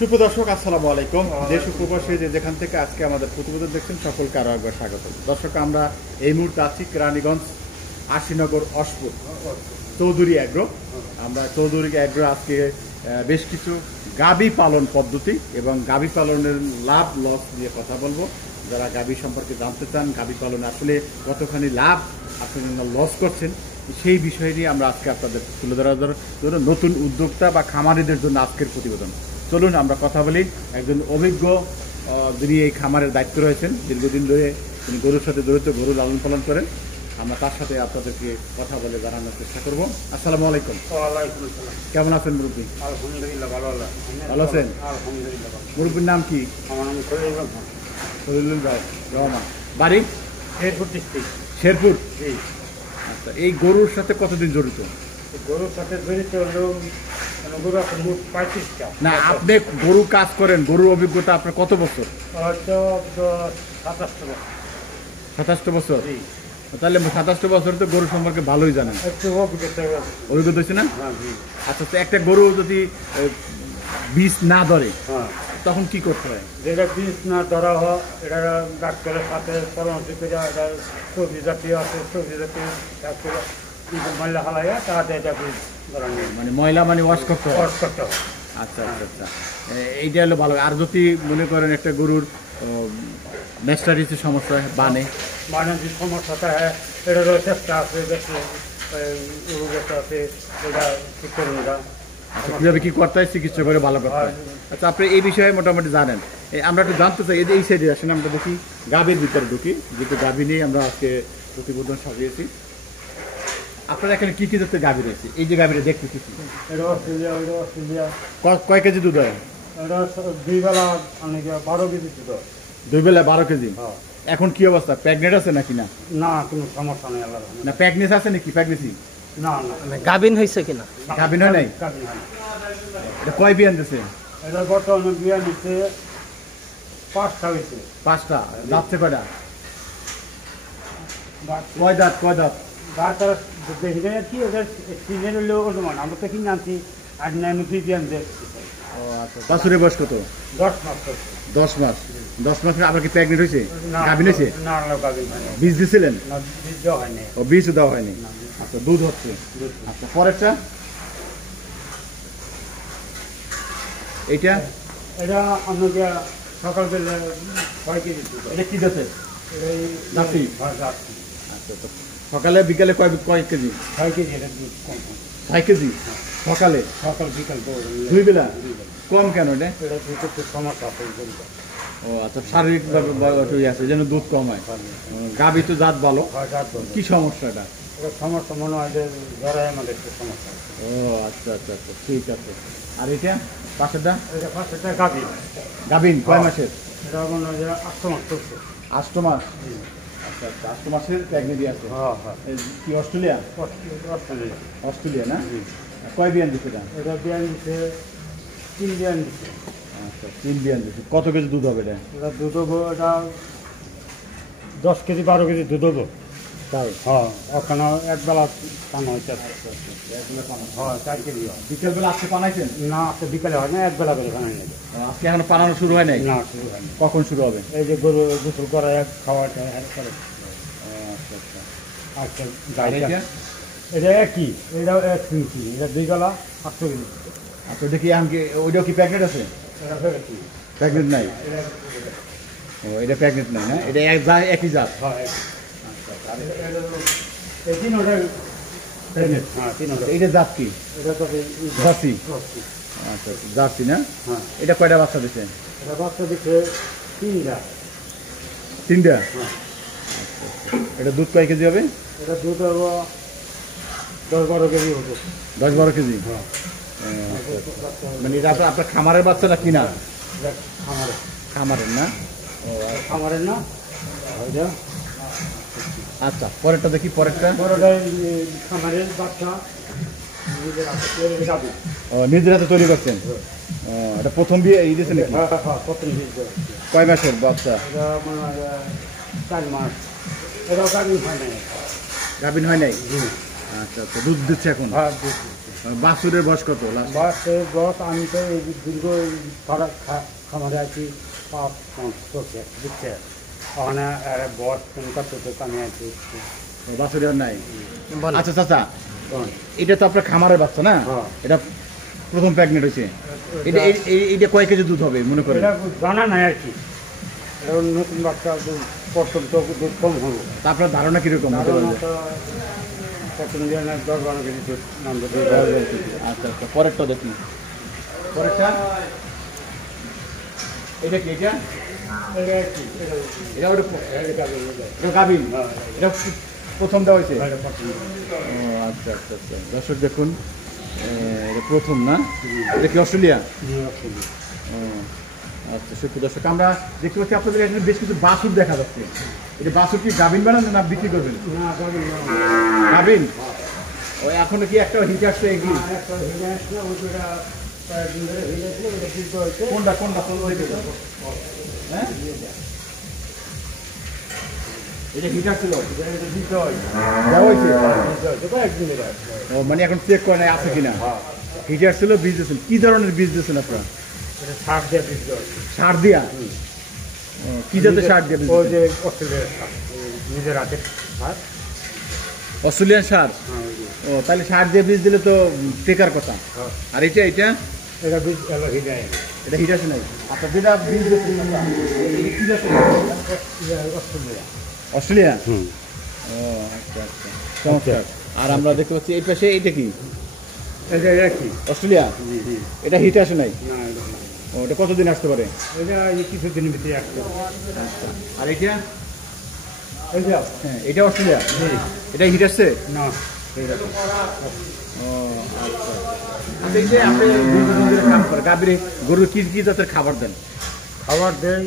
সুপ্রদর্শক আসসালামু আলাইকুম। দেশ ও প্রবাসী যেখান থেকে আজকে আমাদের প্রতিবেদন দেখছেন সকলকে আরও একবার স্বাগত। দর্শক, আমরা এই মুহূর্তে আছি কেরানীগঞ্জ আশিনগর অশপুর চৌধুরী অ্যাগ্রো। আমরা চৌধুরী অ্যাগ্রো আজকে বেশ কিছু গাভী পালন পদ্ধতি এবং গাভী পালনের লাভ লস নিয়ে কথা বলবো। যারা গাভী সম্পর্কে জানতে চান, গাভী পালনে আসলে কতখানি লাভ আপনারা লস করছেন, সেই বিষয় নিয়ে আমরা আজকে আপনাদের তুলে ধরার জন্য নতুন উদ্যোক্তা বা খামারিদের জন্য আজকের প্রতিবেদন। চলুন আমরা কথা বলি। একজন অভিজ্ঞ যিনি এই খামারের দায়িত্ব রয়েছেন, দীর্ঘদিন ধরে তিনি গরুর সাথে জড়িত, গরু লালন পালন করেন। আমরা তার সাথে আপনাদেরকে কথা বলে জানানোর চেষ্টা করবো। আসসালামু আলাইকুম। কেমন আছেন মুরব্বী? আলহামদুলিল্লাহ ভালো আছেন? আলহামদুলিল্লাহ। মুরব্বীর নাম কি? আমার নাম খলিলুল ভাই রহমান। বাড়ি শেরপুর ডিস্ট্রিক্ট। শেরপুর। আচ্ছা, এই গরুর সাথে কতদিন জড়িত? গরুর সাথে জড়িত হলো গরু আছে মোট 35টা। না, আপনি গরু কাজ করেন, গরুর অভিজ্ঞতা আপনার কত বছর? হয়তো 27টা বছর। 27 বছর? তাহলে 27 বছর তো গরু সম্পর্কে ভালোই জানেন। একটু অভিজ্ঞতা হয়েছে না? হ্যাঁ। আচ্ছা, তো একটা গরু যদি বীজ না ধরে হ্যাঁ, তখন কি করতে হয়? যেটা বীজ না ধরা হয় এটা ডাক্তারের সাথে পরামর্শ করে, এটা সবজি জাতীয় আছে, সবজি জাতীয় ডাক্তার ময়লা হালাইয়া তাহাতে এটা বীজ ধরা নেই, মানে ময়লা মানে ওয়াশ করতে হয়। ওয়াশ করতে হয়। আচ্ছা আচ্ছা আচ্ছা, এইটা হলো ভালো। আর যদি মনে করেন একটা গরুর ম্যাস্টারিসের সমস্যা হয়, বানে যে সমস্যাটা হয় এটারও চেষ্টা আছে, বেশি আছে, এটা ঠিক করুন। আচ্ছা, কীভাবে কী করতে হয় চিকিৎসা করে ভালো করতে হয়। আচ্ছা, আপনি এই বিষয়ে মোটামুটি জানেন। আমরা একটু জানতে চাই, এই সাইডে আসেন, আমরা দেখি গাভীর ভিতরে ঢুকি, যেহেতু গাভী নিয়ে আমরা আজকে প্রতিবেদন সাজিয়েছি। আপনার এখানে কী কী জাতের গাভী রয়েছে? এই যে গাভীটা দেখতেছি, এটা অস্ট্রেলিয়া, ওইটা অস্ট্রেলিয়া। কয় কেজি দুধ হয়? এটা 2 বেলা অনেক 12 কেজি দুধ। 2 বেলা 12 কেজি। এখন কি অবস্থা, প্রেগনেন্ট আছে নাকি? না না, কোনো সমস্যা নেই আল্লাহ। না, প্রেগনেন্স আছে নাকি? প্রেগনেন্সি না না, গাভিন হয়েছে কিনা? গাভিন হয় নাই? এটা কয় বিয়ান দিছে? এটা বর্তমানে বিয়া নিচ্ছে 5টা হয়েছে। 5টা। যাচ্ছে কয়টা? কয় দাঁত? গাছটা দেখি যায় কি, ওদের সিজন হলেও অনুমান আমরা তো কিনে আনছি 8-9 বিয়ান দেখছি। ও আচ্ছা, বাছুরের বয়স কত? 10 মাস। 10 মাস। 10 মাসে আবার কি প্রেগনেন্ট হয়েছে? গাভিন হয়েছে? না, গাভিন হয় না। বীজ দিছিলেন? না, বীজ দেওয়া হয়নি। ও, বীজ দেওয়া হয়নি। আচ্ছা, দুধ হচ্ছে। আচ্ছা, পরেরটা এইটা? এটা আপনাকে সকালবেলা 6 কেজি দুধ। এটা কি জাতের? জার্সি। জার্সি। আচ্ছা, তো সকালে বিকালে কয় কেজি? 6 কেজি এটা দুধ কম। 6 কেজি সকালে? সকাল বিকাল 2 বেলা। কম কেন এটা? এটা দুধ একটু সমস্যা আছে। ও আচ্ছা, শারীরিকভাবে আছে যেন দুধ কম হয়। গাভী তো জাত ভালো। কি সমস্যা এটা? এটা সমস্যা মনে হয় যে জরায় আমাদের একটু সমস্যা। ও আচ্ছা আচ্ছা আচ্ছা, ঠিক আছে। আর এটা পাশেরটা? এটা পাশেরটা গাভীর। গাভীন কয় মাসের? এটা মনে হয় 8 মাস চলছে। 8 মাস। আচ্ছা আচ্ছা, 8 মাসের প্রেগনেন্সি আছে। হ্যাঁ। কি অস্ট্রেলিয়া? অস্ট্রেলিয়া না? কয় বিয়ান দিচ্ছে এটা? এটা বিয়ান দিচ্ছে 3 বিয়ান দিচ্ছে। আচ্ছা, 3 বিয়ান দিচ্ছে। কত কেজি দুধ হবে এটা? এটা দুধ হবো, এটা 10 কেজি 12 কেজি দুধ হবো। তাই? হ্যাঁ, ওখানে একবেলা পানা হয়েছে। হ্যাঁ, 4 কেজি হয়। বিকেলবেলা আজকে পানাইছেন? না, আজকে বিকালে হয় না, একবেলা করে পানা নেবে। আজকে এখনো পানানো শুরু হয় নাই? না, শুরু হয়নি। কখন শুরু হবে? এই যে গরু গোসল করা, খাওয়াটা করে। আচ্ছা আচ্ছা। আচ্ছা, গাড়িটা? এটা একই, এটাও 1 কেজি। এটা 2 বেলা 8 কেজি। আচ্ছা, দেখি ওইটাও কি প্যাকেট আছে? এটা ফেরত কি? প্রেগনেন্ট নাই? ও, এটা প্রেগনেন্ট নাই না? এটা একই জাত? হ্যাঁ, এই 3টা প্রেগনেন্ট। হ্যাঁ, 3টা। এইটা জাত কি? এটা তো জার্সি। আচ্ছা, জার্সি না? হ্যাঁ। এটা কয়টা বাচ্চা দিচ্ছে? এটা বাচ্চা দিচ্ছে 3টা। 3টা? হ্যাঁ। এটা দুধ কয় কেজি হবে? এটা দুধ হবো 10-12 কেজি হতো। 10-12 কেজি? হ্যাঁ। মানে এটা আপনার খামারের বাচ্চা না কিনা? খামারের। খামারের না? খামারের না ওইটা। আচ্ছা, পরেরটা দেখি। পরেরটা? খামারের বাচ্চা ও, নিজের হাতে তৈরি করছেন? এটা প্রথম বিয়ে এই দিয়েছে নাকি? প্রথম কয় মাসের বাচ্চা? এটা মনে হয় 4 মাস। এটাও গাভিন হয় নাই। গাভিন হয় নাই? আচ্ছা আচ্ছা, দুধ দিচ্ছে এখন। হ্যাঁ দুধ দিচ্ছে। বাছুরের বয়স কত লাস্ট? বস আমি তো এই দীর্ঘ খামারে আছি 5 চলছে দিচ্ছে ওখানে বস কোনটা তো আমি আছি। বাছুর আর নাই। আচ্ছা চাচা, এটা তো আপনার খামারের বাচ্চা না? এটা প্রথম প্রেগনেন্ট হয়েছে। এটা কয় কেজি দুধ হবে মনে করেন? জানা নাই আর কি, নতুন বাচ্চা প্রথম তো দুধ কম হলো। তা আপনার ধারণা কিরকম? প্রথম দিয়ে 10-12 কেজি দুধ নামবে। আচ্ছা আচ্ছা, পরেরটা দেখুন। পরেরটা এটা কি? এটা এটা গাভিন, এটা প্রথম দেওয়া হয়েছে। ও আচ্ছা আচ্ছা আচ্ছা, দর্শক দেখুন এটা প্রথম না? এটা কি অস্ট্রেলিয়া? ও আচ্ছা, সুপ্রিয় দর্শক আমরা দেখতে পাচ্ছি আপনাদের এখানে বেশ কিছু বাছুর দেখা যাচ্ছে। এটা বাছুর কি গাভিন বানান না বিক্রি করবেন? গাভিন। ওই এখনো কি একটা হিট আসছে? কোনটা কোনটা? হ্যাঁ এটা হিটার ছিল, ও মানে এখন চেক করে নাই আছে কিনা। হিটার ছিল, বীজ দিয়েছেন। কি ধরনের বীজ দিয়েছেন আপনারা? সার দিয়া? কি জাতের সার দিয়ে? নিজের হাতে অস্ট্রেলিয়ান সার। ও তাহলে সার দিয়ে বীজ দিলে তো টেকার কথা। আর এটা এটা এটা বীজ এটা হিটার নাই। আচ্ছা যেটা বীজ অস্ট্রেলিয়া। ও আচ্ছা আচ্ছা, চমৎকার। আর আমরা দেখতে পাচ্ছি এই পাশে এইটা কি? অস্ট্রেলিয়া। এটা হিট আসে নাই? ও এটা কতদিন আসতে পারে? এটা কিছুদিন ভিতরে আসতে। আচ্ছা, আর এটা? হ্যাঁ এটা অস্ট্রেলিয়া। এটা হিট আসছে না? ও আচ্ছা আচ্ছা, এই যে আপনি কাম করে গাভীর গরুর কি কি জাতের খাবার দেন? খাবার দেয়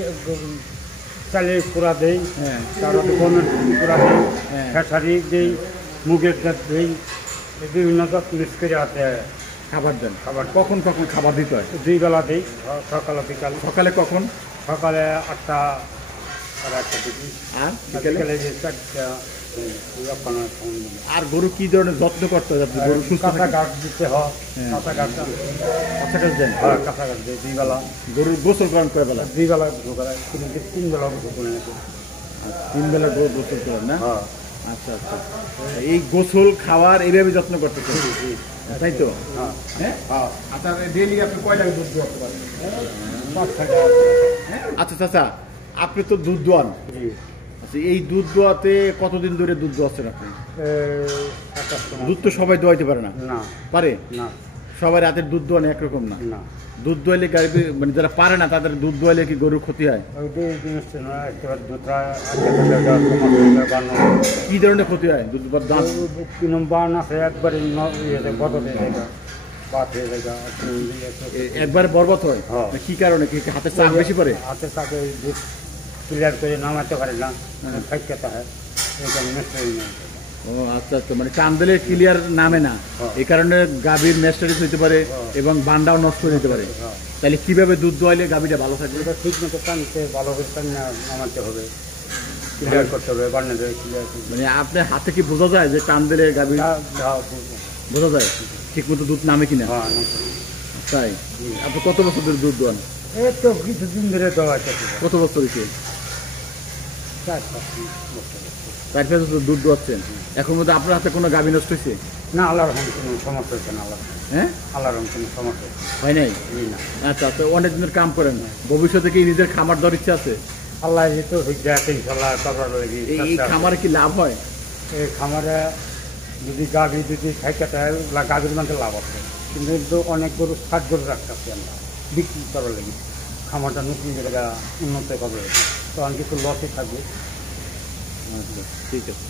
চালের পুরা দেই, হ্যাঁ তারপরে গমের পুরা দেই, খেসারি দেই, মুগের জাত দেই, বিভিন্ন জাত মিক্স করে হাতে খাবার দেন। খাবার কখন কখন খাবার দিতে হয়? 2 বেলা দেই, সকালে বিকাল। সকালে কখন? সকালে 8টা আর 8টা দিই, আর বিকালে 4টা। আর গরু কি ধরনের যত্ন করতে হয় যাতে গরু সুস্থ থাকে? কাঁচা ঘাস দিতে হয়, কাঁচা ঘাস দেন। হ্যাঁ কাঁচা ঘাস দেয় 2 বেলা। গরুর গোসল করেন কয় বেলা? 2 বেলা গোসল করায়, 3 বেলা গোসল করে। 3 বেলা গোসল করেন না? আচ্ছা আচ্ছা, এই গোসল খাওয়ার এইভাবে যত্ন করতে তাই তো? হ্যাঁ আচ্ছা, ডেইলি আপনি কয়টা দুধ দোয়াতে পারেন? আচ্ছা চাচা, আপনি তো দুধ দোয়ান। আচ্ছা, এই দুধ দোয়াতে কতদিন ধরে দুধ দোয়াচ্ছেন আপনি? দুধ তো সবাই দোয়াইতে পারে না। পারে না? সবাই রাতের দুধ দোয়ানো একরকম না। দুধ দোয়াইলে মানে যারা পারে না তাদের দুধ দোয়াইলে কি গরুর ক্ষতি হয়? কি ধরনের ক্ষতি হয়? দুধ দাঁত আছে একবারে একবারে বরবাদ হয়। কি কারণে? কি হাতের চাপ বেশি পড়ে? হাতের চাপে দুধ ক্লিয়ার করে নামাতে পারে না, খাইতে হয়। ও আচ্ছা আচ্ছা, মানে টান দিলে ক্লিয়ার নামে না, এই কারণে গাভীর ম্যাস্টারিস হইতে পারে এবং বান্ডাও নষ্ট হয়ে যেতে পারে। তাহলে কিভাবে দুধ দোয়াইলে গাভীটা ভালো থাকবে? ঠিক মতো টানতে ভালো করে নামাতে হবে, ক্লিয়ার করতে হবে, বান্না দেবে ক্লিয়ার। মানে আপনার হাতে কি বোঝা যায় যে টান দিলে গাভী বোঝা যায় ঠিক মতো দুধ নামে কিনা? তাই? আপনি কত বছর ধরে দুধ দোয়ান? এই তো কিছুদিন ধরে দেওয়া। কত বছর হয়েছে? 4-5 বছর দুধ দোয়াচ্ছেন। এখন মধ্যে আপনার হাতে কোনো গাভী নষ্ট হয়েছে? না, আল্লাহর কোনো সমস্যা হচ্ছে না। হ্যাঁ, আল্লাহর কোনো সমস্যা হয় নাই? আচ্ছা আচ্ছা, অনেক দিনের কাম করেন, ভবিষ্যতে কি নিজের খামার দেওয়ার ইচ্ছা আছে? আল্লাহ তো এই খামারে কি লাভ হয়? এই খামারে যদি গাভী যদি খাইতে হয় গাভীর মধ্যে লাভ আছে, কিন্তু অনেক গরু 60 গরু রাখতে আমরা বিক্রি করার লাগে। খামারটা নতুন জায়গা উন্নত করবে, তখন কিছু লসে থাকবে। আচ্ছা ঠিক আছে।